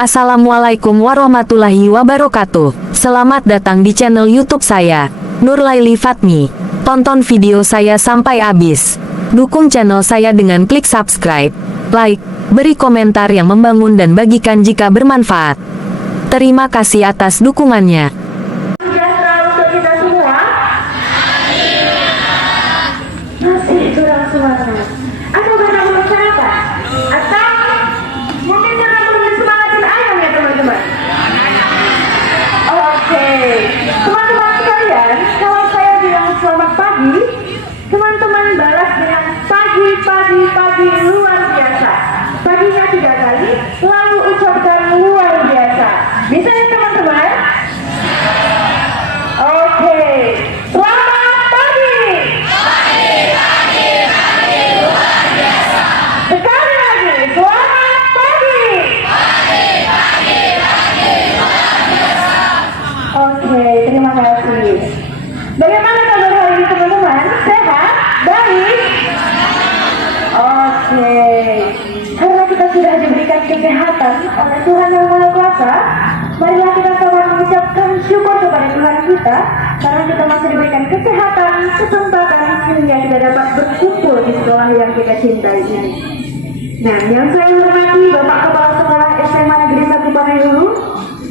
Assalamualaikum warahmatullahi wabarakatuh. Selamat datang di channel YouTube saya, Nurlaili Fatmi. Tonton video saya sampai habis. Dukung channel saya dengan klik subscribe, like, beri komentar yang membangun dan bagikan jika bermanfaat. Terima kasih atas dukungannya. Sejahtera untuk kita semua. Masih kurang semangat. Atau karena belum sarapan? Atau mungkin karena belum disemangatin ayam ya teman-teman? Oke. Teman-teman sekalian, kalau saya bilang selamat pagi, teman-teman balas dengan pagi luar biasa. Paginya 3 kali, lalu ucapkan luar biasa. Bisa ya teman-teman? Oke, selamat pagi. Luar biasa. Sekali lagi, selamat pagi. Luar biasa. Oke, terima kasih. Bagaimana kabar hari ini teman-teman? Sehat? Baik? Oke, karena kita sudah diberikan kesehatan oleh Tuhan Yang Maha Kuasa, marilah kita sama mengucapkan syukur kepada Tuhan kita karena kita masih diberikan kesehatan, kesempatan sehingga kita dapat berkumpul di sekolah yang kita cintai ini. Nah, yang saya hormati Bapak Kepala Sekolah SMA Negeri 1 Panehulu,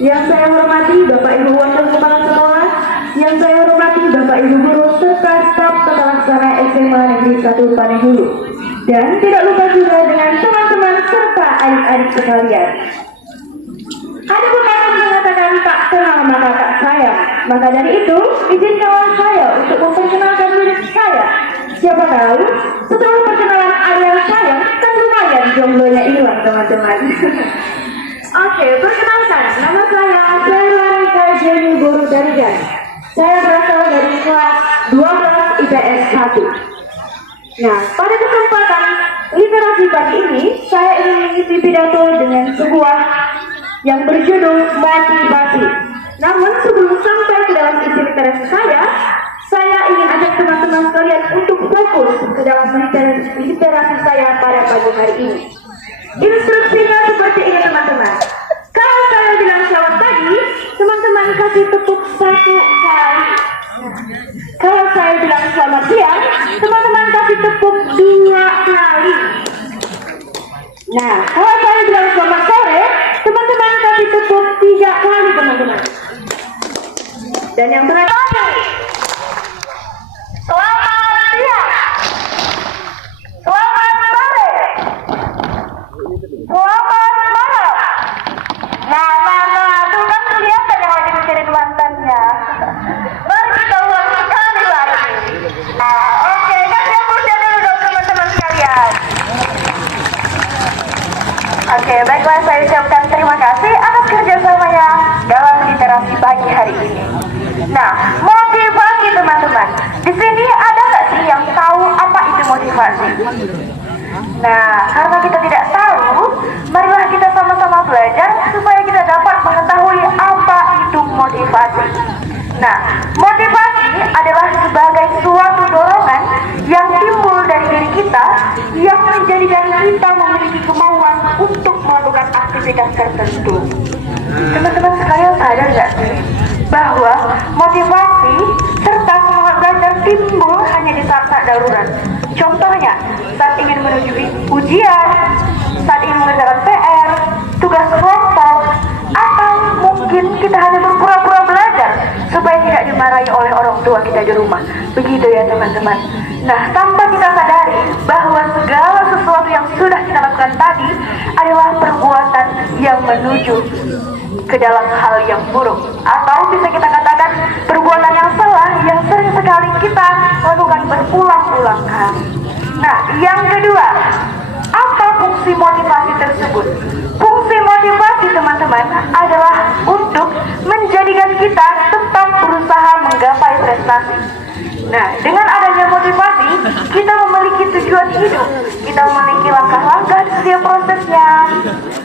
yang saya hormati Bapak Ibu Wakil Kepala Sekolah, yang saya hormati Bapak Ibu Guru serta staf tata laksana SMA Negeri 1 Panehulu, dan tidak lupa juga dengan teman-teman serta adik-adik sekalian. Ada pepatah mengatakan tak kenal maka tak sayang. Maka dari itu, izinkanlah saya untuk memperkenalkan diri saya. Siapa tahu, setelah perkenalan ada yang sayang, kan lumayan jomblonya hilang teman-teman. Oke, perkenalkan, nama saya Selanika Jenny Boru Darigan. Saya berasal dari kelas 12 IPS 1. Nah, pada kesempatan literasi pagi ini, saya ingin mengisi pidato dengan sebuah yang berjudul motivasi. Namun sebelum sampai ke dalam isi literasi saya ingin ajak teman-teman sekalian untuk fokus ke dalam literasi saya pada pagi hari ini. Instruksinya seperti ini teman-teman. Kalau saya bilang selamat pagi, teman-teman kasih tepuk 1 kali. Kalau saya bilang selamat siang, teman-teman kasih tepuk 2 kali. Nah, kalau saya bilang selamat sore, teman-teman kasih tepuk 3 kali teman-teman. Dan yang terakhir, selamat siang, selamat sore, selamat malam. Nah, tuh kan kelihatan yang lagi mikirin mantannya. Mari kita ulang sekali lagi. Nah, oke, kan yang muda dulu dong teman-teman sekalian. Oke, baiklah, saya ucapkan terima kasih atas kerjasamanya dalam literasi pagi hari ini. Nah, motivasi teman-teman. Di sini ada nggak sih yang tahu apa itu motivasi? Nah, karena kita tidak tahu, marilah kita sama-sama belajar supaya kita dapat mengetahui apa itu motivasi. Nah, motivasi adalah sebagai suatu dorongan yang timbul dari diri kita yang menjadikan kita memiliki kemauan untuk melakukan aktivitas tertentu. Teman-teman sekalian sadar nggak sih bahwa motivasi serta semangat belajar timbul hanya di saat-saat darurat. Contohnya, saat ingin menuju ujian, saat ingin mengerjakan PR, tugas kelompok, atau mungkin kita hanya berpura-pura belajar supaya tidak dimarahi oleh orang tua kita di rumah. Begitu ya teman-teman. Nah, tanpa kita sadari bahwa segala sesuatu yang sudah kita lakukan tadi adalah perbuatan yang menuju ke dalam hal yang buruk, atau bisa kita katakan perbuatan yang salah yang sering sekali kita lakukan berulang-ulang kali. Nah, yang kedua, apa fungsi motivasi tersebut? Fungsi motivasi teman-teman adalah untuk menjadikan kita tetap berusaha menggapai prestasi. Nah, dengan adanya motivasi, kita memiliki tujuan hidup, kita memiliki langkah-langkah di setiap prosesnya,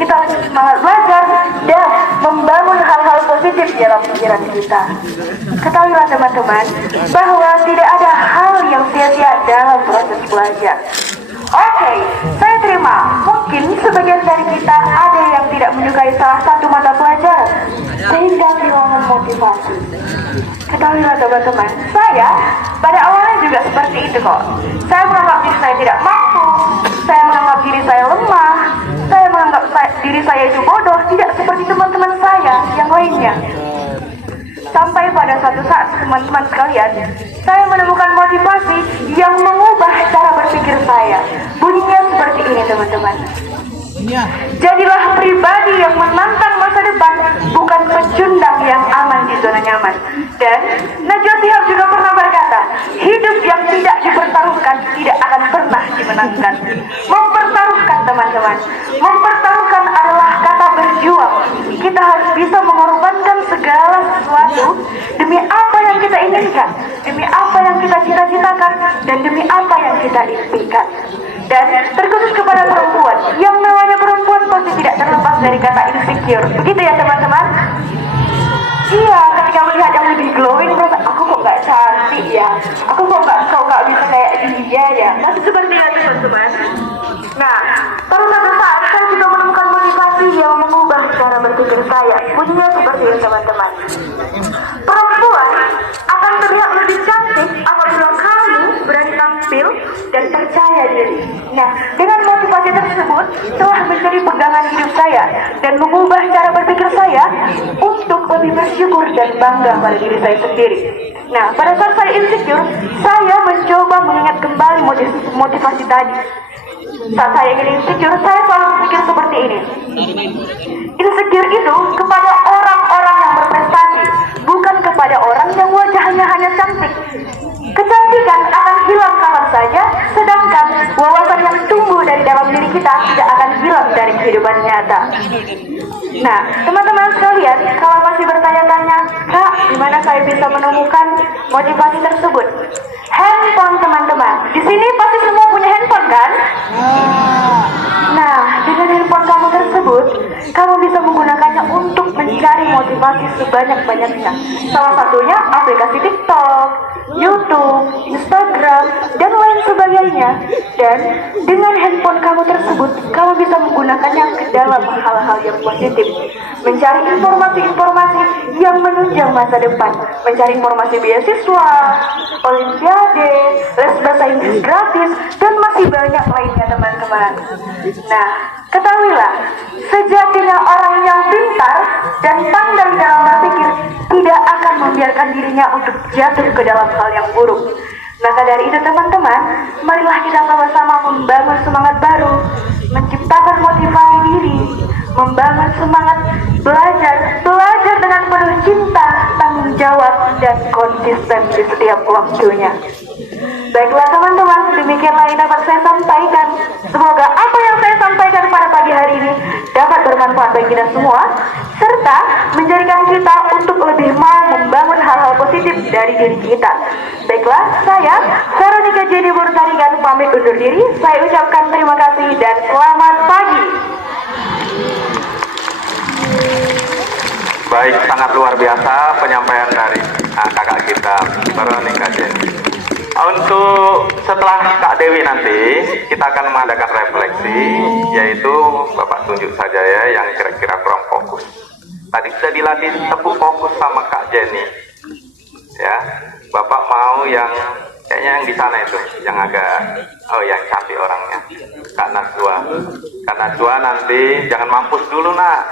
kita semangat belajar dan membangun hal-hal positif dalam pikiran kita. Ketahuilah teman-teman, bahwa tidak ada hal yang sia-sia dalam proses belajar. Oke, saya terima. Mungkin sebagian dari kita ada yang tidak menyukai salah satu mata pelajaran sehingga kehilangan motivasi. Ketahuilah teman-teman, saya pada awalnya juga seperti itu kok. Saya menganggap diri saya tidak mampu, saya menganggap diri saya lemah, saya menganggap diri saya itu bodoh, tidak seperti teman-teman saya yang lainnya. Sampai pada suatu saat teman-teman sekalian, saya menemukan motivasi yang mengubah cara berpikir saya. Bunyinya seperti ini teman-teman. Jadilah pribadi yang menantang masa depan, bukan pecundang yang aman di zona nyaman. Dan Najwa Shihab juga pernah berkata, hidup yang tidak dipertaruhkan tidak akan pernah dimenangkan. Mempertaruhkan teman-teman, mempertaruhkan adalah kata berjuang. Kita harus bisa mengorbankan segala sesuatu demi apa yang kita inginkan, demi apa yang kita cita-citakan, dan demi apa yang kita impikan. Dan terkhusus kepada perempuan, yang namanya perempuan pasti tidak terlepas dari kata insecure. Begitu ya teman-teman? Iya, ketika melihat yang lebih glowing, merasa aku kok nggak cantik ya, aku kok nggak bisa kayak dia ya. Masih seperti itu teman-teman. Nah, pada suatu saat saya juga menemukan motivasi yang mengubah cara berpikir saya. Bunyinya seperti ini teman-teman. Perempuan akan terlihat lebih cantik apabila kamu berani tampil dan percaya diri. Nah, dengan motivasi tersebut telah menjadi pegangan hidup saya dan mengubah cara berpikir saya untuk lebih bersyukur dan bangga pada diri saya sendiri. Nah, pada saat saya insecure, saya mencoba mengingat kembali motivasi tadi. Saat saya ingin insecure, saya selalu berpikir seperti ini. Insecure itu kepada orang-orang yang berprestasi, bukan kepada orang yang wajahnya hanya cantik. Kecantikan akan hilang kapan saja, sedangkan wawasan yang tumbuh dari dalam diri kita tidak akan hilang dari kehidupan nyata. Nah, teman-teman sekalian, kalau masih bertanya-tanya, Kak, gimana saya bisa menemukan motivasi tersebut? Handphone teman-teman, di sini pasti semua punya handphone kan? Nah, dengan handphone kamu tersebut, kamu bisa menggunakannya untuk mencari motivasi sebanyak-banyaknya. Salah satunya aplikasi TikTok, YouTube, Instagram, dan lain sebagainya. Dan dengan handphone kamu tersebut, kamu bisa menggunakannya ke dalam hal-hal yang positif. Mencari informasi-informasi yang menunjang masa depan. Mencari informasi beasiswa, olimpiade, les bahasa Inggris gratis, dan masih banyak lainnya teman-teman. Nah, ketahuilah, sejatinya orang yang pintar dan pandai dalam berpikir tidak akan membiarkan dirinya untuk jatuh ke dalam hal yang buruk. Maka dari itu teman-teman, marilah kita sama-sama membangun semangat baru, menciptakan motivasi diri, membangun semangat belajar dengan penuh cinta, tanggung jawab, dan konsisten di setiap waktunya. Baiklah teman-teman, demikianlah yang dapat saya sampaikan. Semoga apa yang saya sampaikan pada pagi hari ini dapat bermanfaat bagi kita semua, serta menjadikan kita untuk lebih mau membangun hal-hal positif dari diri kita. Baiklah, saya Veronica Jenny Burtarigan pamit undur diri. Saya ucapkan terima kasih dan selamat pagi. Baik, sangat luar biasa penyampaian dari kakak kita Veronica Jenny. Untuk setelah Kak Dewi nanti kita akan mengadakan refleksi, yaitu Bapak tunjuk saja ya yang kira-kira kurang fokus. Tadi sudah dilatih tepuk fokus sama Kak Jenny, ya. Bapak mau yang kayaknya yang di sana itu, yang agak yang cantik orangnya, Kak Najwa. Kak Najwa nanti jangan mampus dulu nak.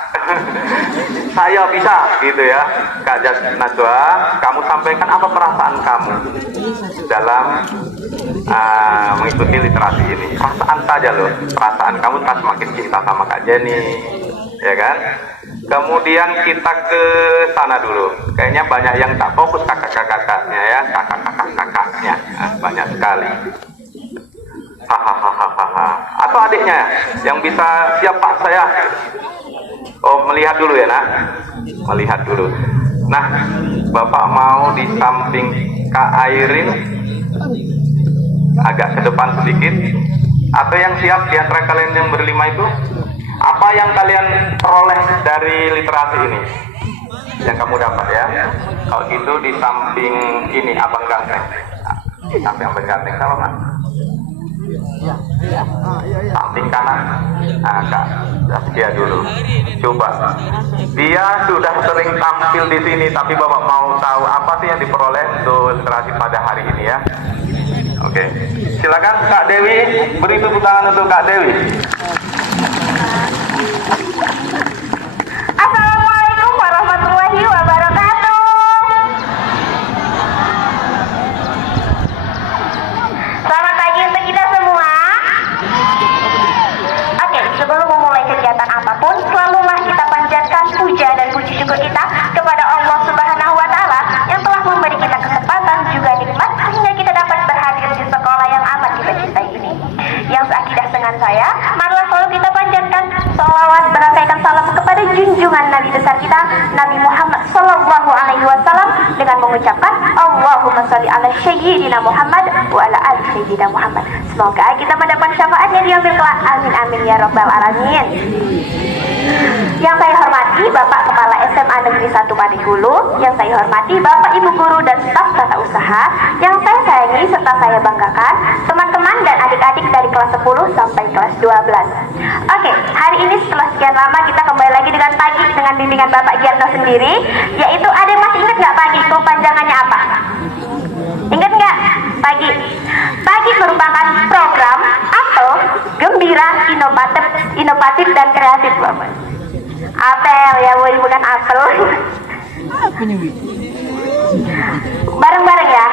Saya bisa gitu ya. Kak Najwa, kamu sampaikan apa perasaan kamu dalam mengikuti literasi ini. Perasaan saja loh, perasaan kamu tak semakin cinta sama Kak Jenny, ya kan? Kemudian kita ke sana dulu. Kayaknya banyak yang tak fokus kakak-kakaknya ya, kakak-kakaknya banyak sekali. Hahaha. Atau adiknya yang bisa siap Pak saya. Oh melihat dulu ya nak, melihat dulu. Nah Bapak mau di samping Kak Airin agak ke depan sedikit. Atau yang siap di antara kalian yang berlima itu? Apa yang kalian peroleh dari literasi ini? Yang kamu dapat ya? Kalau gitu di samping ini Abang Ganteng. Di samping Abang Ganteng sama Mas. Samping kanan, Kak Zaskia dulu. Coba, dia sudah sering tampil di sini, tapi Bapak mau tahu apa sih yang diperoleh untuk literasi pada hari ini ya? Oke, silakan Kak Dewi, beri tepuk tangan untuk Kak Dewi. Assalamualaikum warahmatullahi wabarakatuh. Selamat pagi untuk kita semua. Oke, sebelum memulai kegiatan apapun, selalulah kita panjatkan puja dan puji syukur kita kepada Allah Subhanahu wa Ta'ala yang telah memberi kita kesempatan juga nikmat sehingga kita dapat berhadir di sekolah yang amat kita cintai ini. Yang seakidah dengan saya, marilah selalu kita panjatkan sholawat berangkaikan salam kepada junjungan Nabi besar kita, Nabi Muhammad Sallallahu Alaihi Wasallam dengan mengucapkan Allahumma sholli ala Sayyidina Muhammad wa ala ali Sayyidina Muhammad. Semoga kita mendapat syafaatnya di yaumil kelak. Amin amin ya rabbal alamin. Yang saya hormati Bapak Kepala SMA Negeri 1 Padihulu, yang saya hormati Bapak Ibu Guru dan staf tata usaha, yang saya sayangi serta saya banggakan teman-teman dan adik-adik dari kelas 10 sampai kelas 12. Oke, hari ini setelah sekian lama kita kembali lagi dengan pagi dengan bimbingan Bapak Giarno sendiri, yaitu ada yang masih ingat nggak pagi kepanjangannya apa? Ingat nggak pagi? Pagi merupakan program atau gembira, inovatif dan kreatif Bapak. Apel ya, bukan apel. Bareng-bareng ya.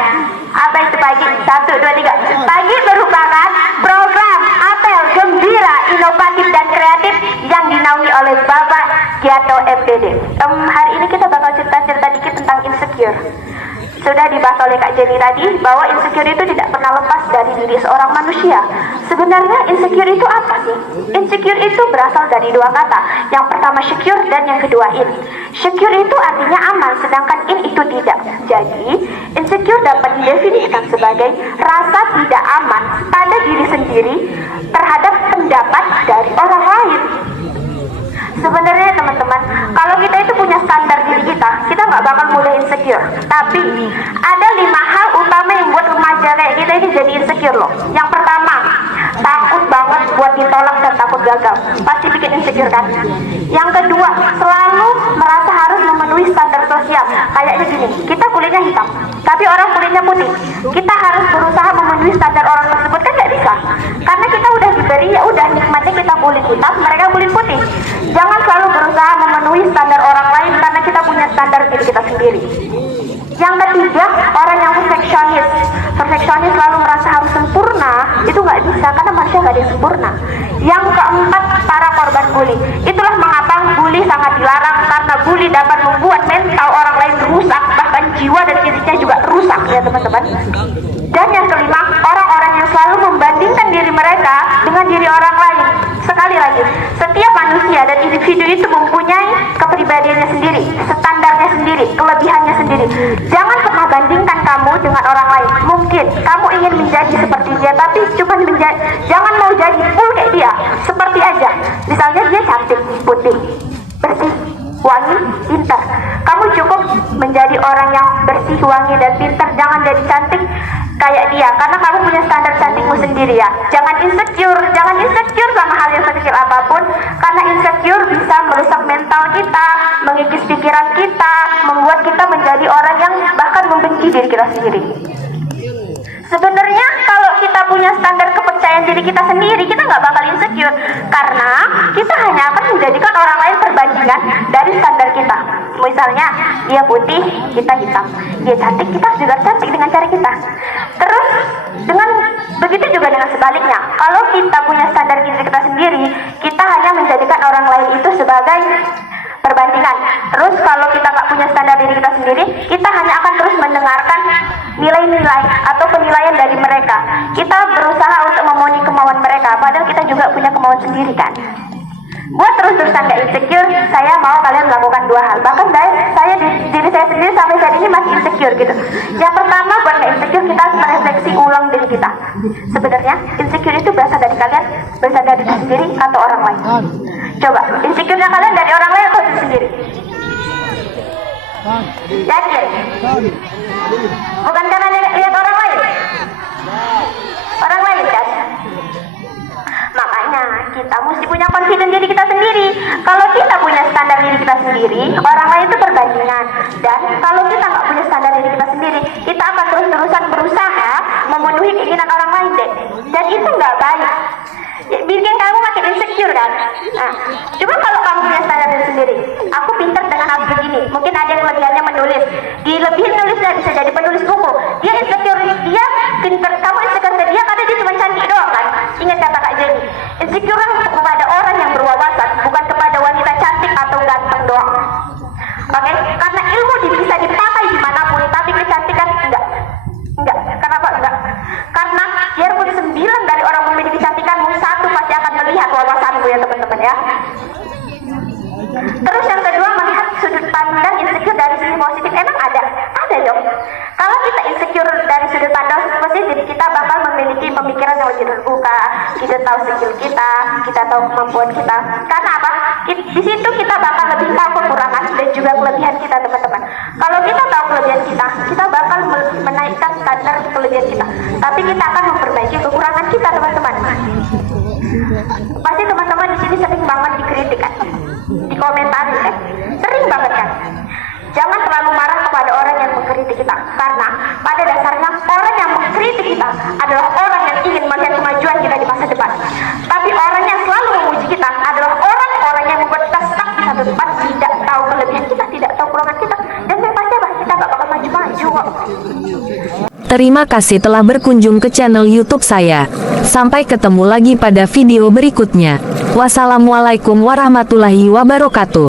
Apa itu pagi? 1, 2, 3. Pagi merupakan program apel gembira, inovatif dan kreatif yang dinaungi oleh Bapak Giarno MPD. Hari ini kita bakal cerita-cerita dikit tentang insecure. Sudah dibahas oleh Kak Jenny tadi bahwa insecure itu tidak pernah lepas dari diri seorang manusia. Sebenarnya insecure itu apa sih? Insecure itu berasal dari dua kata. Yang pertama secure dan yang kedua in. Secure itu artinya aman, sedangkan in itu tidak. Jadi, insecure dapat didefinisikan sebagai rasa tidak aman pada diri sendiri terhadap pendapat dari orang lain. Sebenarnya teman-teman, kalau kita itu punya standar diri kita nggak bakal mudah insecure. Tapi ada 5 hal utama yang buat remaja kayak kita ini jadi insecure loh. Yang pertama, takut banget buat ditolak dan takut gagal. Pasti bikin insecure kan? Yang kedua, selalu merasa harus memenuhi standar sosial. Kayaknya gini, kita kulitnya hitam, tapi orang kulitnya putih. Kita harus berusaha memenuhi standar orang tersebut, kan nggak bisa. Karena kita udah diberi, ya udah nikmatnya kita kulit hitam, mereka kulit putih. Jangan selalu berusaha memenuhi standar orang lain karena kita punya standar diri kita sendiri. Yang ketiga, orang yang perfeksionis selalu merasa harus sempurna. Itu nggak bisa karena manusia nggak ada yang sempurna. Yang keempat, para korban bully. Itulah mengapa bully sangat dilarang, karena bully dapat membuat mental orang lain rusak, bahkan jiwa dan fisiknya juga rusak ya teman-teman. Dan yang kelima, orang-orang yang selalu membandingkan diri mereka dengan diri orang lain. Sekali lagi, setiap manusia dan individu itu mempunyai kepribadiannya sendiri, standarnya sendiri, kelebihannya sendiri. Jangan pernah bandingkan kamu dengan orang lain. Mungkin kamu ingin menjadi seperti dia, tapi cuma jangan mau jadi full kayak dia. Seperti aja, misalnya dia cantik, putih, bersih, wangi, pintar. Kamu cukup menjadi orang yang bersih, wangi, dan pintar. Jangan jadi cantik kayak dia, karena kamu punya standar cantikmu sendiri ya. Jangan insecure sama hal yang sekecil apapun, karena insecure bisa merusak mental kita, mengikis pikiran kita, membuat kita menjadi orang yang bahkan membenci diri kita sendiri. Sebenarnya kalau kita punya standar kepercayaan diri kita sendiri, kita nggak bakal insecure, karena kita hanya akan menjadikan orang lain perbandingan dari standar kita. Misalnya dia putih, kita hitam. Dia cantik, kita juga cantik dengan cara kita. Terus dengan begitu juga dengan sebaliknya. Kalau kita punya standar diri kita sendiri, kita hanya menjadikan orang lain itu sebagai perbandingan. Terus kalau kita nggak punya standar diri kita sendiri, kita hanya akan terus mendengarkan nilai-nilai atau penilaian dari mereka. Kita berusaha untuk memenuhi kemauan mereka, padahal kita juga punya kemauan sendiri kan. Buat terus-terusan gak insecure, saya mau kalian melakukan 2 hal. Bahkan diri saya sendiri sampai saat ini masih insecure gitu. Yang pertama, buat gak insecure, kita harus merefleksi ulang diri kita. Sebenarnya insecure itu berasal dari kalian, berasal dari diri sendiri atau orang lain. Coba, insecure-nya kalian dari orang lain atau diri sendiri? Yakin? Bukan karena lihat orang lain? Orang lain kan? sendiri, orang lain itu perbandingan. Dan kalau kita nggak punya standar diri kita sendiri, kita akan terus-terusan berusaha memenuhi keinginan orang lain deh. Dan itu nggak baik. Bikin kamu makin insecure kan? Nah, coba kalau kamu punya standar diri sendiri, aku pintar dengan hal begini. Mungkin ada yang kelebihannya menulis, dilebihin nulisnya bisa jadi penulis buku. Dia insecure, dia pintar, kamu insecure ke dia karena dia cuma cantik doang kan? Ingat kata Kak Jenny, insecure kepada orang yang berwawasan, bukan kepada wanita cantik atau ganteng doang. Oke? Karena ilmu bisa dipakai dimanapun, tapi kecantikan enggak. Enggak. Kenapa enggak? Karena biarpun 9 dari orang memiliki kecantikanmu, 1 pasti akan melihat wawasanmu ya teman-teman ya. Terus yang kedua, melihat sudut pandang insecure dari sisi positif. Emang ada dong. Kalau kita insecure dari sudut pandang positif, kita bakal memiliki pemikiran yang lebih terbuka. Kita tahu skill kita tahu kemampuan kita. Karena apa? Di situ kita bakal lebih tahu kekurangan dan juga kelebihan kita teman-teman. Kalau kita tahu kelebihan kita bakal menaikkan standar kelebihan kita. Tapi kita akan memperbaiki kekurangan kita teman-teman. Pasti teman-teman di sini sering banget dikritik kan, dikomentarin kan, sering banget kan. Jangan terlalu marah kepada orang yang mengkritik kita, karena pada dasarnya orang yang mengkritik kita adalah orang yang ingin melihat kemajuan kita di masa depan. Tapi orang yang selalu memuji kita adalah orang-orang yang membuat kita stuck di satu tempat, tidak tahu kelebihan kita, tidak tahu kekurangan kita, dan yang pasti apa, kita gak bakal maju-maju kok. Terima kasih telah berkunjung ke channel YouTube saya. Sampai ketemu lagi pada video berikutnya. Wassalamualaikum warahmatullahi wabarakatuh.